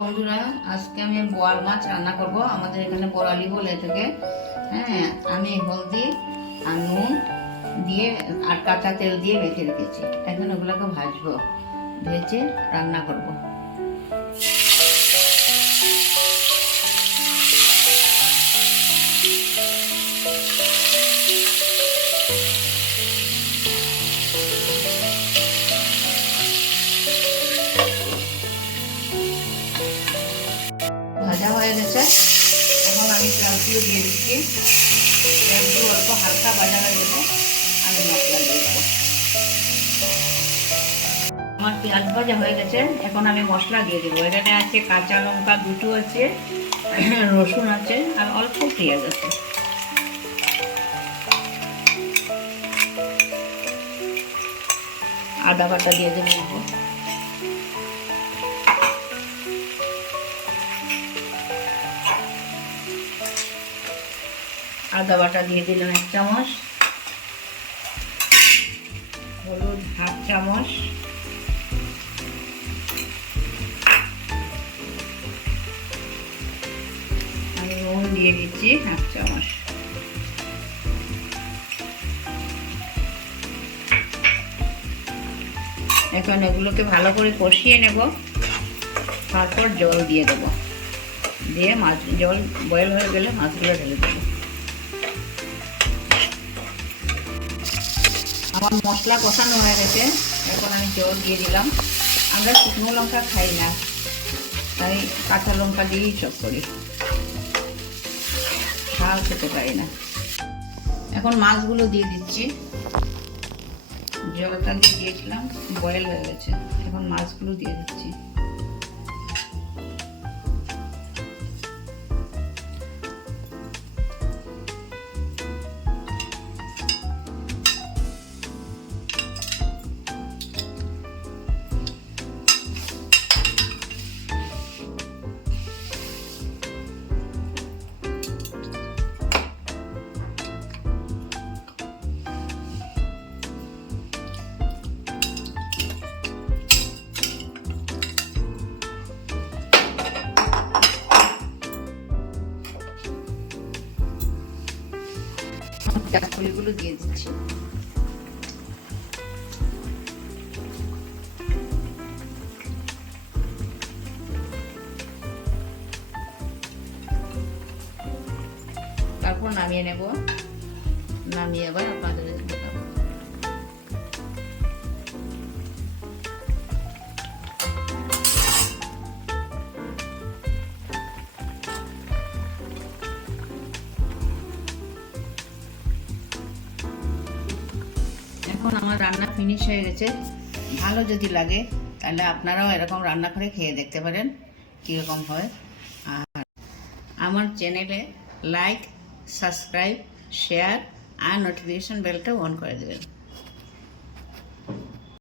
বন্ধুরা, আজকে আমি বোয়াল মাছ রান্না করব। আমাদের এখানে বোরালি বলে থাকে। হ্যাঁ, আমি হলদি আর নুন দিয়ে আর কাঁচা তেল দিয়ে মেখে রেখেছি। এখন ওগুলোকে ভাজবো, ভেজে রান্না করব। ভাজা হয়ে গেছে, এখন আমি পেঁয়াজগুলো দিয়ে দিচ্ছি। পেঁয়াজগুলো অল্প হালকা ভাজা হয়ে গেলে আমি মশলা দিয়ে দেবো। আমার পেঁয়াজ ভাজা হয়ে গেছে, এখন আমি মশলা দিয়ে দেবো। এখানে আছে কাঁচা লঙ্কা দুটো আছে, রসুন আছে আর অল্প পেঁয়াজ আছে। আদা বাটা দিয়ে দেবো। আদা বাটা দিয়ে দিলাম 1 চামচ, হলুদ 1/2 চামচ, আমি নুন দিয়ে দিচ্ছি 1 চামচ। এখন এগুলোকে ভালো করে কষিয়ে নেব, তারপর জল দিয়ে দেব। দিয়ে মাছ জল বয়েল হয়ে গেলে মাছগুলো ঢেলে দেবো। আমার মশলা কষানো হয়ে গেছে, এখন আমি জল দিয়ে দিলাম। আমরা শুকনো লঙ্কা খাই না, তাই কাঁচা লঙ্কা দিয়েই সব করি, ঝাল খেতে পারি না। এখন মাছগুলো দিয়ে দিচ্ছি। জলটা দিয়ে দিয়েছিলাম, বয়েল হয়ে গেছে। এখন মাছগুলো দিয়ে দিচ্ছি। ফুলগুলো দিয়ে দিচ্ছি। তারপর নামিয়ে নেব। নামিয়ে আবার আপনাদের দেখাবো। এখন আমার রান্না ফিনিশ হয়ে গেছে। ভালো যদি লাগে তাহলে আপনারাও এরকম রান্না করে খেয়ে দেখতে পারেন কীরকম হয়। আর আমার চ্যানেলে লাইক, সাবস্ক্রাইব, শেয়ার আর নোটিফিকেশন বেলটা অন করে দেবেন।